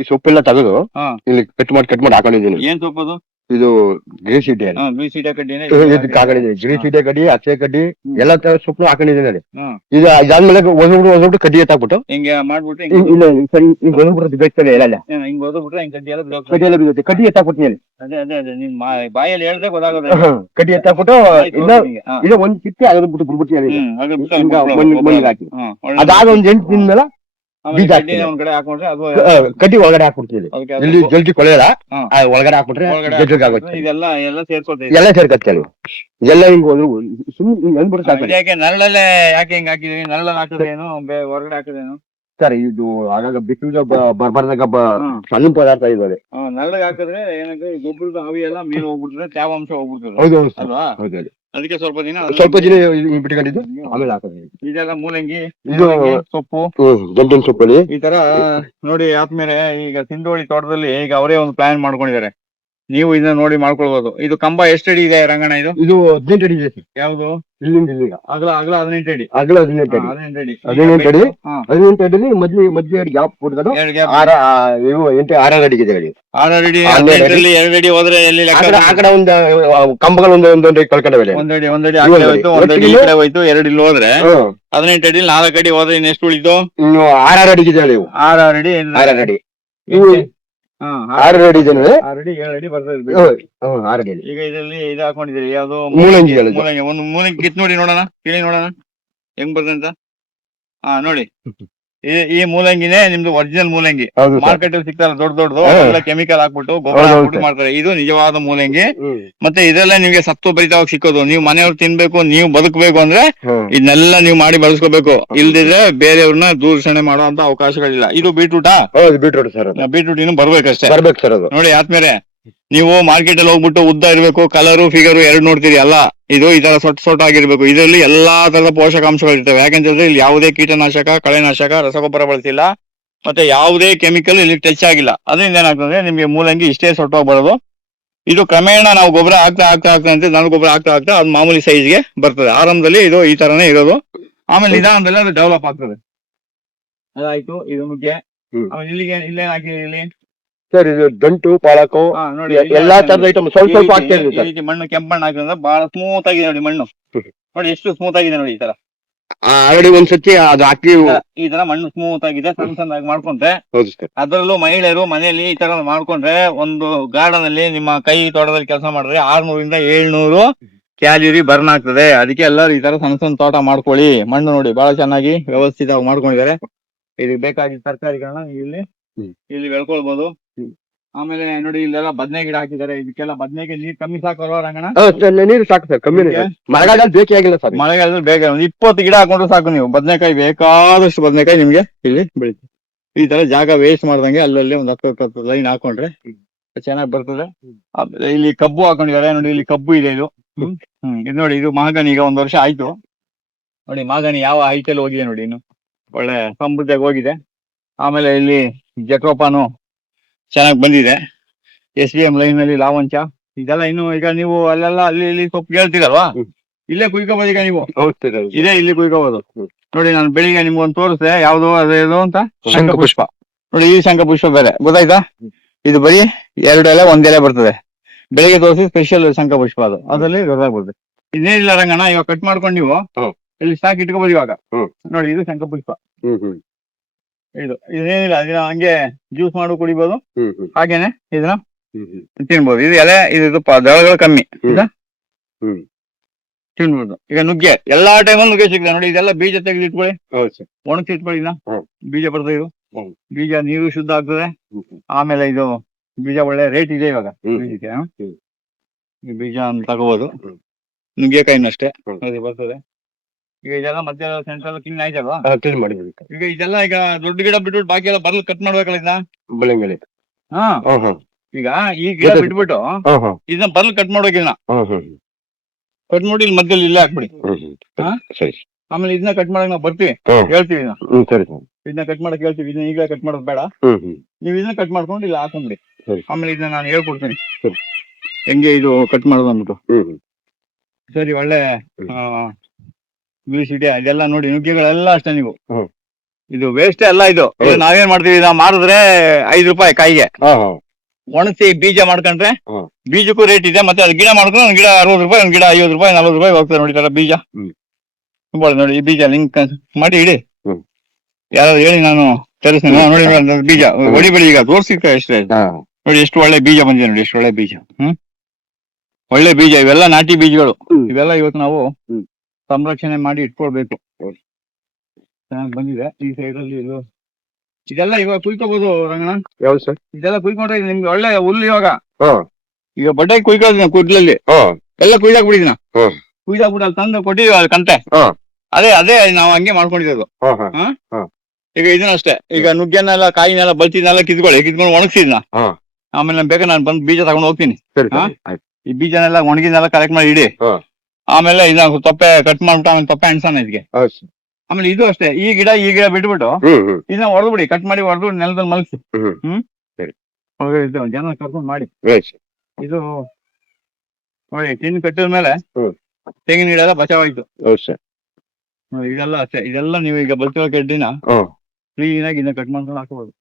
ಈ ಸೊಪ್ಪೆಲ್ಲ ತೆಗೆದು ಇಲ್ಲಿ ಕಟ್ ಮಾಡಿ ಹಾಕೊಂಡಿದ್ದೀನಿ. ಏನ್ ಸೊಪ್ಪು ಅದು? ಇದು ಗ್ರೀಸಿಡೆ ಕಡ್ಡಿನೇ ಹಾಕೊಂಡಿದ್ದೀನಿ. ಗ್ರೀಸಿಡೆ ಕಡ್ಡಿ, ಹಚ್ಚೆ ಕಡ್ಡಿ ಎಲ್ಲ ತರ ಸೊಪ್ಪು ಹಾಕೊಂಡಿದ್ದೀನಿ ಅಲ್ಲಿ. ಇದು ಇದಾದ್ಮೇಲೆ ಒಂದೊಂದು ಕಡ್ಡಿ ಎತ್ತಾಕ್ಬಿಟ್ಟು ಹಿಂಗೆ ಮಾಡ್ಬಿಟ್ಟು ಇಲ್ಲ ಒಂದೊಂದು ಬೇಯಿಸ್ತಾರೆ ಎಲ್ಲ ಹಿಂಗ್ ಓದ್ಬಿಟ್ರೆ ಹಿಂಗ್ ಕಡ್ಡಿ ಕಡ್ಡಿ ಎಲ್ಲ ಬೀಳುತ್ತೆ. ಕಡ್ಡಿ ಎತ್ತಾಕ್ಬಿಟ್ಟು ಅದೇ ನಿನ್ ಬಾಯಲ್ಲಿ ಹೇಳ್ದೆ ಗೊತ್ತಾಗೋದು. ಕಡ್ಡಿ ಎತ್ತಾಕ್ಬಿಟ್ಟು ಇಲ್ಲ ಒಂದ್ ಕಿತ್ತಿ ಅದ್ರ ಬಿಟ್ಟು ಮಣ್ಣಿಗೆ ಹಾಕಿ ಅದಾದ ಒಂದ್ 8 ದಿನ ಮೇಲೆ ಬೀಜ ಒಂದ್ ಕಡೆ ಹಾಕೊಂಡ್ರೆ ಅದು ಕಡ್ಡಿ ಒಳಗಡೆ ಹಾಕ್ಬಿಡ್ತೀವಿ. ಇಲ್ಲಿ ಜಲ್ದಿ ಕೊಳೆಯಲ್ಲ, ಒಳಗಡೆ ಹಾಕ್ಬಿಟ್ರೆ ಇದೆಲ್ಲ ಸೇರ್ಕೊಳ್ತೀವಿ. ಎಲ್ಲ ಸೇರ್ಕತ್ತೆ ಅಲ್ಲಿ ಎಲ್ಲ ಹಿಂಗ್ ಸುಮ್ಮನೆ ಅಂದ್ಬಿಟ್ಟು ಸಾಕು. ಯಾಕೆ ನರಳಲ್ಲೇ ಯಾಕೆ ಹಿಂಗ್ ಹಾಕಿದೀವಿ? ನರಳಲ್ಲಿ ಹಾಕಿದ್ರೇನು ಹೊರಗಡೆ ಹಾಕಿದೇನು ಸರ್? ಇದು ಆಗಾಗ ಬಿಸಿಲು ಬರ್ಬಾರ್ದಾಗ ಸಣ್ಣ ಪದಾರ್ಥ ಇದಾವೆ. ನರಳಿಗೆ ಹಾಕಿದ್ರೆ ಏನಂದ್ರೆ ಗೊಬ್ಬರದ ಆವಿ ಎಲ್ಲ ಮೇಲೆ ಹೋಗ್ಬಿಟ್ರೆ ತೇವಾಂಶ ಹೋಗ್ಬಿಡ್ತದೆ. ಹೌದು ಅಲ್ವಾ? ಅದಕ್ಕೆ ಸ್ವಲ್ಪ ದಿನ ಬಿಟ್ಕೊಂಡಿದ್ದು ಆಮೇಲೆ ಹಾಕೋದು. ಇದೆಲ್ಲ ಮೂಲಂಗಿ, ಇದು ಸೊಪ್ಪು, ದಂಟಿನ ಸೊಪ್ಪಲ್ಲಿ ಈ ತರ ನೋಡಿ. ಆದ್ಮೇಲೆ ಈಗ ಸಿಂಧೋಳಿ ತೋಟದಲ್ಲಿ ಈಗ ಅವರೇ ಒಂದು ಪ್ಲಾನ್ ಮಾಡ್ಕೊಂಡಿದ್ದಾರೆ. ನೀವು ಇದನ್ನ ನೋಡಿ ಮಾಡ್ಕೊಳ್ಬಹುದು. ಇದು ಕಂಬ ಎಷ್ಟು ಅಡಿ ಇದೆ ರಂಗಣ್ಣ? ಇದು 18 ಅಡಿ ಇದೆ. ಯಾವ್ದು? ಇಲ್ಲಿಂದ ಇಲ್ಲಿಗ ಅಗಲ 18 ಅಡಿ. ಅಗಲ 18 ಅಡಿ. 18 ಅಡಿ ಮಧ್ಯ ಗ್ಯಾಪ್ ಕೊಡ್ತಾರೆ. 6 ಅಡಿಗೆ ಇದೆ. 6 ಅಡಿ 2 ಅಡಿ ಹೋದ್ರೆ ಎಲ್ಲಿ ಲೆಕ್ಕ? ಆ ಕಡೆ ಒಂದು ಕಂಬಗಳು ಒಂದೊಂದು ಕಳ್ಕೊಂಡವೆ. ಒಂದಡಿ ಆ ಕಡೆ ಹೋಯ್ತು, 1 ಅಡಿ ಈ ಕಡೆ ಹೋಯ್ತು. 2 ಇಲ್ಲಿ ಹೋದ್ರೆ 18 ಅಡಿ. 4 ಅಡಿ ಹೋದ್ರೆ ಇನ್ನು ಎಷ್ಟು ಉಳಿತು? ಇನ್ನು 6 ಅಡಿಗೆ ಇದೆ. 6 ಅಡಿ 6 ಅಡಿ ಇವು 6 ಅಡಿ ಇದೆ. 6 ಅಡಿ 7 ಅಡಿ ಬರ್ತದೆ. 6 ಅಡಿ. ಈಗ ಇದರಲ್ಲಿ ಇದು ಹಾಕೊಂಡಿದ್ದೀರಿ ಯಾವ್ದು? ಮೂಲಂಗಿ. ಒಂದು ಮೂಲಂಗಿ ಕಿತ್ ನೋಡಿ ನೋಡೋಣ, ಕೇಳಿ ನೋಡೋಣ ಹೆಂಗ್ ಬರ್ತದೆ ಅಂತ. ನೋಡಿ, ಈ ಮೂಲಂಗಿನೇ ನಿಮ್ದು ಒರಿಜಿನಲ್ ಮೂಲಂಗಿ. ಮಾರ್ಕೆಟ್ ಅಲ್ಲಿ ಸಿಗ್ತಾರಲ್ಲ ದೊಡ್ಡದು ಎಲ್ಲ ಕೆಮಿಕಲ್ ಹಾಕ್ಬಿಟ್ಟು ಗೊಬ್ಬರ ಹಾಕ್ಬಿಟ್ಟು ಮಾಡ್ತಾರೆ. ಇದು ನಿಜವಾದ ಮೂಲಂಗಿ. ಮತ್ತೆ ಇದೆಲ್ಲ ನಿಮ್ಗೆ ಸತ್ವಭರಿತವಾಗಿ ಸಿಕ್ಕೋದು. ನೀವು ಮನೆಯವ್ರು ತಿನ್ಬೇಕು, ನೀವು ಬದುಕಬೇಕು ಅಂದ್ರೆ ಇದನ್ನೆಲ್ಲ ನೀವು ಮಾಡಿ ಬಳಸ್ಕೋಬೇಕು. ಇಲ್ದಿದ್ರೆ ಬೇರೆಯವ್ರನ್ನ ದೂಷಣೆ ಮಾಡೋ ಅಂತ ಅವಕಾಶಗಳಿಲ್ಲ. ಇದು ಬೀಟ್ರೂಟಾ? Beetroot sir. ಬೀಟ್ರೂಟ್ ಇನ್ನು ಬರ್ಬೇಕಷ್ಟೇ. ಬರ್ಬೇಕು ಸರ್ ಅದು. ನೋಡಿ ಆದ್ಮೇಲೆ ನೀವು ಮಾರ್ಕೆಟ್ ಅಲ್ಲಿ ಹೋಗ್ಬಿಟ್ಟು ಉದ್ದ ಇರ್ಬೇಕು, ಕಲರು ಫಿಗರು 2 ನೋಡ್ತೀರಿ ಅಲ್ಲ. ಇದು ಈ ತರ ಸೊಟ್ ಆಗಿರ್ಬೇಕು. ಇದರಲ್ಲಿ ಎಲ್ಲಾ ತರದ ಪೋಷಕಾಂಶಗಳು ಇರ್ತವೆ. ಯಾಕಂತಂದ್ರೆ ಇಲ್ಲಿ ಯಾವುದೇ ಕೀಟನಾಶಕ, ಕಳೆನಾಶಕ, ರಸಗೊಬ್ಬರ ಬಳಸಿಲ್ಲ. ಮತ್ತೆ ಯಾವುದೇ ಕೆಮಿಕಲ್ ಇಲ್ಲಿ ಟಚ್ ಆಗಿಲ್ಲ. ಅದರಿಂದ ಏನಾಗ್ತದೆ, ನಿಮ್ಗೆ ಮೂಲಂಗಿ ಇಷ್ಟೇ ಸೊಟ್ಟೋಗಿ ಬರೋದು. ಇದು ಕ್ರಮೇಣ ನಾವು ಗೊಬ್ಬರ ಆಗ್ತಾ ಅಂತ ನಾನು ಗೊಬ್ಬರ ಆಗ್ತಾ ಅದು ಮಾಮೂಲಿ ಸೈಜ್ಗೆ ಬರ್ತದೆ. ಆರಂಭದಲ್ಲಿ ಇದು ಈ ತರನೇ ಇರೋದು. ಆಮೇಲೆ ನಿಧಾನದಲ್ಲಿ ಅದು ಡೆವಲಪ್ ಆಗ್ತದೆ. ಅದಾಯ್ತು. ಇದು ನುಗ್ಗೆ. ಆಮೇಲೆ ಇಲ್ಲೇನ್ ಹಾಕಿದೀವಿ? ಇಲ್ಲಿ ಸರ್ ಇದು ದಂಟು, ಪಾಲಕು, ನೋಡಿ ಎಲ್ಲಾ ತರದ ಐಟಮ್ ಸ್ವಲ್ಪ ಹಾಕ್ತಾ ಇದ್ದೀವಿ. ಮಣ್ಣು ಕೆಂಪು ಮಣ್ಣು ಹಾಕಿದ್ರೆ ಬಹಳ ಸ್ಮೂತ್ ಆಗಿದೆ ನೋಡಿ ಮಣ್ಣು. ನೋಡಿ ಎಷ್ಟು ಸ್ಮೂತ್ ಆಗಿದೆ ನೋಡಿ. ಈ ತರ ಆಲ್ರೆಡಿ ಒಂದ್ಸತಿ ಅದು ಹಾಕಿ ಈ ತರ ಮಣ್ಣು ಸ್ಮೂತ್ ಆಗಿದೆ. ಸಣ್ಣದಾಗಿ ಮಾಡ್ಕೊಂಡ್ರೆ, ಹೌದು ಸರ್, ಅದರಲ್ಲೂ ಮಹಿಳೆಯರು ಮನೆಯಲ್ಲಿ ಈ ತರ ಮಾಡ್ಕೊಂಡ್ರೆ ಒಂದು ಗಾರ್ಡನ್ ಅಲ್ಲಿ ನಿಮ್ಮ ಕೈ ತೋಟದಲ್ಲಿ ಕೆಲಸ ಮಾಡಿದ್ರೆ 600 ರಿಂದ 700 ಕ್ಯಾಲರಿ ಬರ್ನ್ ಆಗ್ತದೆ. ಅದಕ್ಕೆ ಎಲ್ಲರೂ ಈ ತರ ಸಣ್ಣ ತೋಟ ಮಾಡ್ಕೊಳ್ಳಿ. ಮಣ್ಣು ನೋಡಿ ಬಹಳ ಚೆನ್ನಾಗಿ ವ್ಯವಸ್ಥಿತವಾಗಿ ಮಾಡ್ಕೊಂಡಿದ್ದಾರೆ. ಇದಕ್ಕೆ ಬೇಕಾಗಿದ್ದ ತರಕಾರಿಗಳನ್ನ ಇಲ್ಲಿ ಬೆಳ್ಕೊಳ್ಬಹುದು. ಆಮೇಲೆ ನೋಡಿ ಇಲ್ಲೆಲ್ಲ ಬದನೆ ಗಿಡ ಹಾಕಿದ್ದಾರೆ. ಇದಕ್ಕೆಲ್ಲ ಬದನೆಗೆ ನೀರ್ ಕಮ್ಮಿ ಸಾಕಲ್ವಾ ರಂಗಣ್ಣ? ನೀರು ಸಾಕು ಸರ್, ಕಮ್ಮಿ. ಮಳೆಗಾಲದಲ್ಲಿ ಬೇಕೇ ಆಗಿಲ್ಲ ಸರ್. ಮಳೆಗಾಲದಲ್ಲಿ ಬೇಗ 20 ಗಿಡ ಹಾಕೊಂಡ್ರು ಸಾಕು. ನೀವು ಬದನೆಕಾಯಿ ಬೇಕಾದಷ್ಟು ಬದನೆಕಾಯಿ ನಿಮ್ಗೆ ಇಲ್ಲಿ ಬೆಳಿತೀವಿ. ಈ ತರ ಜಾಗ ವೇಸ್ಟ್ ಮಾಡ್ದಂಗೆ ಅಲ್ಲಲ್ಲಿ ಒಂದು 10 ಲೈನ್ ಹಾಕೊಂಡ್ರೆ ಚೆನ್ನಾಗಿ ಬರ್ತದೆ. ಆಮೇಲೆ ಇಲ್ಲಿ ಕಬ್ಬು ಹಾಕೊಂಡಿದ್ದಾರೆ ನೋಡಿ. ಇಲ್ಲಿ ಕಬ್ಬು ಇದೆ. ಇದು ಇದು ನೋಡಿ, ಇದು ಮಾಗನಿ. ಈಗ 1 ವರ್ಷ ಆಯ್ತು ನೋಡಿ. ಮಾಗನಿ ಯಾವ ಹೈಟ್ ಅಲ್ಲಿ ಹೋಗಿದೆ ನೋಡಿ. ಇನ್ನು ಒಳ್ಳೆ ಸಮೃದ್ಧಿಯಾಗಿ ಹೋಗಿದೆ. ಆಮೇಲೆ ಇಲ್ಲಿ ಜಟ್ರೋಪಾನು ಚೆನ್ನಾಗಿ ಬಂದಿದೆ. SBM ಲೈನ್ ನಲ್ಲಿ ಲಾವಂಚ ಇದೆಲ್ಲ ಇನ್ನು. ಈಗ ನೀವು ಅಲ್ಲೆಲ್ಲ ಅಲ್ಲಿ ಸೊಪ್ಪು ಕೇಳ್ತೀರಲ್ವಾ, ಇಲ್ಲೇ ಕುಯ್ಕೋಬಹುದು. ಈಗ ನೀವು ಇಲ್ಲಿ ಕುಯ್ಕೋಬಹುದು. ನೋಡಿ ನಾನು ಬೆಳಿಗ್ಗೆ ನಿಮ್ಗೊಂದು ತೋರಿಸ್ದೆ, ಯಾವ್ದು ಅದೇನು ಅಂತ, ಶಂಖಪುಷ್ಪ. ನೋಡಿ ಈ ಶಂಖಪುಷ್ಪ ಬೇರೆ ಗೊತ್ತಾಯ್ತಾ? ಇದು ಬರೀ 2 ಎಲೆ 1 ಎಲೆ ಬರ್ತದೆ. ಬೆಳಿಗ್ಗೆ ತೋರಿಸಿ ಸ್ಪೆಷಲ್ ಶಂಖಪುಷ್ಪ ಅದು. ಅದರಲ್ಲಿ ಗೊತ್ತಾಗ್ಬೋದು. ಇನ್ನೇನಿಲ್ಲ ರಂಗಣ್ಣ, ಇವಾಗ ಕಟ್ ಮಾಡ್ಕೊಂಡು ನೀವು ಇಲ್ಲಿ ಸ್ಟಾಕ್ ಇಟ್ಕೋಬಹುದು. ಇವಾಗ ನೋಡಿ ಇದು ಶಂಖಪುಷ್ಪ. ಇದೇನಿಲ್ಲ, ಇದನ್ನ ಹಂಗೆ ಜ್ಯೂಸ್ ಮಾಡಿ ಕುಡಿಬಹುದು. ಹಾಗೇನೆ ಇದನ್ನ ತಿನ್ಬಹುದು. ಇದು ಎಲೆ, ಇದು ದಳಗಳು ಕಮ್ಮಿ ತಿನ್ಬಹುದು. ಈಗ ನುಗ್ಗೆ ಎಲ್ಲಾ ಟೈಮಲ್ಲಿ ನುಗ್ಗೆ ಸಿಗ್ತದೆ ನೋಡಿ. ಇದೆಲ್ಲ ಬೀಜ ತೆಗೆದು ಇಟ್ಕೊಳ್ಳಿ, ಒಣಗಿಸಿ ಇಟ್ಕೊಳ್ಳಿ. ಬೀಜ ಬರ್ತದೆ. ಇದು ಬೀಜ ನೀರು ಶುದ್ಧ ಆಗ್ತದೆ. ಆಮೇಲೆ ಇದು ಬೀಜ ಒಳ್ಳೆ ರೇಟ್ ಇದೆ ಇವಾಗ ಬೀಜಕ್ಕೆ. ಈ ಬೀಜ ತಗೋಬಹುದು. ನುಗ್ಗೆಕಾಯಿನಷ್ಟೇ ಬರ್ತದೆ. ಈಗ ಇದೆಲ್ಲ ಮಧ್ಯ ಸೆಂಟ್ರಲ್ ಕ್ಲೀನ್ ಆಯ್ತಲ್ವಾ? ಈಗ ಇದೆಲ್ಲ ಈಗ ದೊಡ್ಡ ಗಿಡ ಬಿಟ್ಬಿಟ್ಟು ಬಾಕಿ ಎಲ್ಲ ಬರ್ಲ್ ಕಟ್ ಮಾಡ್ಬೇಕಲ್ಲ ಇದನ್ನ. ಈಗ ಈ ಗಿಡ ಬಿಟ್ಬಿಟ್ಟು ಇದನ್ನ ಬರ್ಲ್ ಕಟ್ ಮಾಡ್ಬೇಕಿಲ್ಲ. ಕಟ್ ಮಾಡಿ ಇಲ್ಲಿ ಮಧ್ಯದಲ್ಲಿ ಇಲ್ಲೇ ಹಾಕ್ಬಿಡಿ. ಆಮೇಲೆ ಇದನ್ನ ಕಟ್ ಮಾಡಕ್ ನಾವು ಬರ್ತೀವಿ, ಹೇಳ್ತೀವಿ. ಇದನ್ನ ಕಟ್ ಮಾಡಕ್ ಹೇಳ್ತೀವಿ. ಇದನ್ನ ಈಗ ಕಟ್ ಮಾಡೋದು ಬೇಡ, ನೀವು ಇದನ್ನ ಕಟ್ ಮಾಡ್ಕೊಂಡು ಇಲ್ಲಿ ಹಾಕೊಂಡ್ಬಿಡಿ. ಆಮೇಲೆ ಇದನ್ನ ನಾನು ಹೇಳ್ಕೊಡ್ತೀನಿ ಹೆಂಗೆ ಇದು ಕಟ್ ಮಾಡೋದು ಅಂದ್ಬಿಟ್ಟು. ಸರಿ, ಒಳ್ಳೆ ಗ್ಲೀಸಿಡೆ ಇದೆಲ್ಲ ನೋಡಿ. ನುಗ್ಗೆಗಳೆಲ್ಲ ಅಷ್ಟೇ ನೀವು ಇದು ವೇಸ್ಟ್ ಎಲ್ಲ ಇದು ನಾವೇನ್ ಮಾಡ್ತೀವಿ ನಾವು ಮಾರಿದ್ರೆ 5 ರೂಪಾಯಿ ಕಾಯಿಗೆ. ಒಣಗಿಸಿ ಬೀಜ ಮಾಡ್ಕೊಂಡ್ರೆ ಬೀಜಕ್ಕೂ ರೇಟ್ ಇದೆ. ಮತ್ತೆ ಅದು ಗಿಡ ಮಾಡ್ಕೊಂಡು ಒಂದ್ ಗಿಡ 60 ರೂಪಾಯಿ, ಒಂದ್ ಗಿಡ 50 ರೂಪಾಯಿ, 40 ರೂಪಾಯಿ ಹೋಗ್ತದೆ ನೋಡಿ ತರ ಬೀಜ. ನೋಡಿ ಈ ಬೀಜ ಲಿಂಕ್ ಮಾಡಿ ಇಡಿ. ಯಾರು ಹೇಳಿ ನಾನು ತರಿಸ್ತೀನಿ. ನೋಡಿ ಬೀಜ ಹೊಡಿಬೇಡಿ, ಈಗ ತೋರ್ಸಿಕ ಎಷ್ಟೇ ನೋಡಿ ಎಷ್ಟು ಒಳ್ಳೆ ಬೀಜ ಬಂದಿದೆ ನೋಡಿ, ಎಷ್ಟು ಒಳ್ಳೆ ಬೀಜ. ಒಳ್ಳೆ ಬೀಜ ಇವೆಲ್ಲ ನಾಟಿ ಬೀಜಗಳು. ಇವೆಲ್ಲ ಇವತ್ತು ನಾವು ಸಂರಕ್ಷಣೆ ಮಾಡಿ ಇಟ್ಕೊಳ್ಬೇಕು. ಚೆನ್ನಾಗಿ ಬಂದಿದೆ. ಈ ಸೈಡ್ ಅಲ್ಲಿ ಇದೆಲ್ಲ ಇವಾಗ ಕುಯ್ಕೋಬಹುದು ರಂಗಣ್ಣ. ಯಾವ್ದು ಸರ್? ಇದೆಲ್ಲ ಕುಯ್ಕೊಂಡ್ರೆ ನಿಮ್ಗೆ ಒಳ್ಳೆ ಹುಲ್ಲು. ಇವಾಗ ಈಗ ಬಡ್ಡೆ ಕುಯ್ಕೊಳ್ಳೋದಿನ ಕೂಡ್ಲಲ್ಲಿ ಎಲ್ಲ ಕುಯ್ದಾಕ್ಬಿಟ್ಟಿದಿನ. ಕುಯ್ದಾಕ್ಬಿಟ್ಟು ಅಲ್ಲಿ ತಂದು ಕೊಟ್ಟಿದೀವಿ ಅಲ್ಲಿ ಕಂತೆ. ಅದೇ ನಾವು ಹಂಗೆ ಮಾಡ್ಕೊಂಡಿರೋದು. ಈಗ ಇದನ್ನ ಅಷ್ಟೇ, ಈಗ ನುಗ್ಗೆನೆಲ್ಲ ಕಾಯಿನೆಲ್ಲ ಬಲ್ತಿದ್ನೆಲ್ಲ ಕಿತ್ಕೊಂಡು ಒಣಗಿಸಿದ್ನ. ಆಮೇಲೆ ಬೇಕಾದ್ರೆ ನಾನು ಬಂದು ಬೀಜ ತಗೊಂಡು ಹೋಗ್ತೀನಿ. ಈ ಬೀಜನೆಲ್ಲ ಒಣಗಿನೆಲ್ಲ ಕಲೆಕ್ಟ್ ಮಾಡಿ ಇಡಿ. ಆಮೇಲೆ ಇದನ್ನ ತೊಪ್ಪೆ ಕಟ್ ಮಾಡ್ಬಿಟ್ಟು ಆಮೇಲೆ ತೊಪ್ಪೆ ಅಣ್ಸೋಣ ಇದಕ್ಕೆ. ಆಮೇಲೆ ಇದು ಅಷ್ಟೇ, ಈ ಗಿಡ ಬಿಟ್ಬಿಟ್ಟು ಇದನ್ನ ಹೊಡೆದ್ಬಿಡಿ, ಕಟ್ ಮಾಡಿ ಹೊಡೆದು ನೆಲದಲ್ಲಿ ಮಲಗಿಸಿ. ಜನ ಕರ್ಕೊಂಡು ಮಾಡಿ. ಇದು ನೋಡಿ, ತಿಂದು ಕಟ್ಟಿದ ಮೇಲೆ ತೆಂಗಿನ ಗಿಡ ಎಲ್ಲ ಬಚಾವಾಯ್ತು. ಇದೆಲ್ಲ ಅಷ್ಟೇ, ಇದೆಲ್ಲ ನೀವು ಈಗ ಬಲ್ತಿರೋ ಗೆಡ್ಡಿನ ಕ್ಲೀನ್ ಆಗಿ ಇದನ್ನ ಕಟ್ ಮಾಡ್ಕೊಂಡು ಹಾಕೋಬಹುದು.